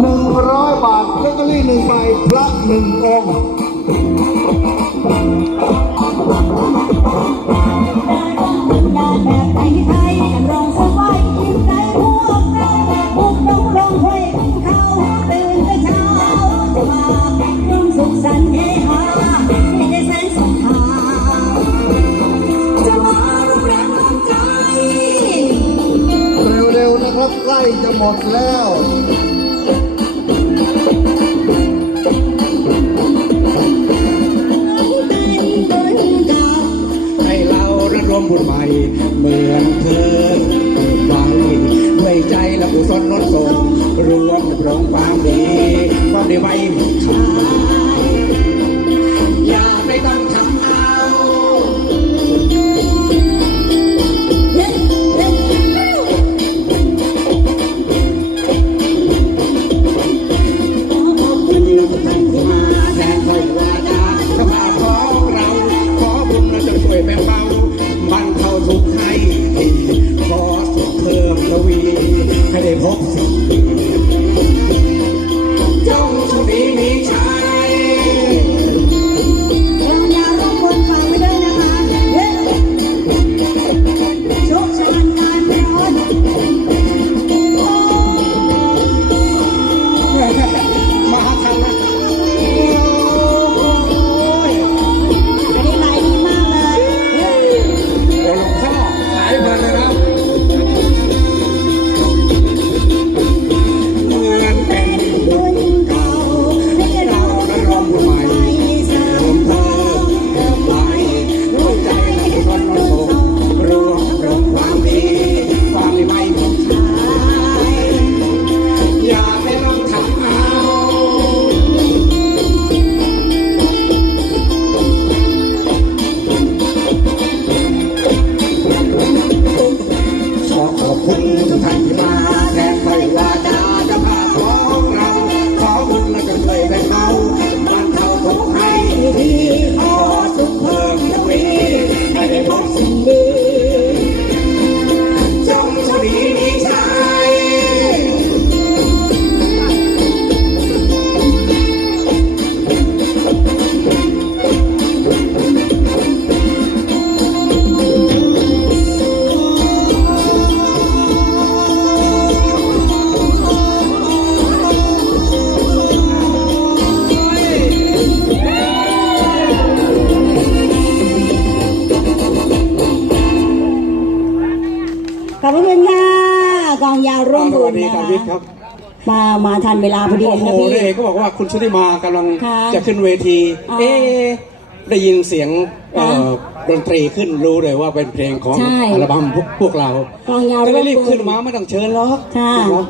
หนึ่งร้อยบาทลอตเตอรี่หนึ่งใบพระหนึ่งองค์ วๆนะครับใกล้จะหมดแล้วให้เราระดมบุญใหม่เหมือนเธอเกิดไว้ด้วยใจและกุศลล้นส่งรวมรองความดีความดีไว้ขา ใขอขอ ขอบพระคุณค่ะกองยาวร่วมสบุวัญสดีนะครัคะบวิทย์ครับมามาทันเวลาพอดีโอ้โหนะพี่ นี่เขาบอกว่าคุณชุติมากำลังค่ะจะขึ้นเวที อ๋อเอ๊ะได้ยินเสียงเอ่อดนตรีขึ้นรู้เลยว่าเป็นเพลงของใช่อัลบั้มพวกเรากองยาวจะร่วได้มรีบขึ้นมาไม่ต้องเชิญหรอกค่ะ นะ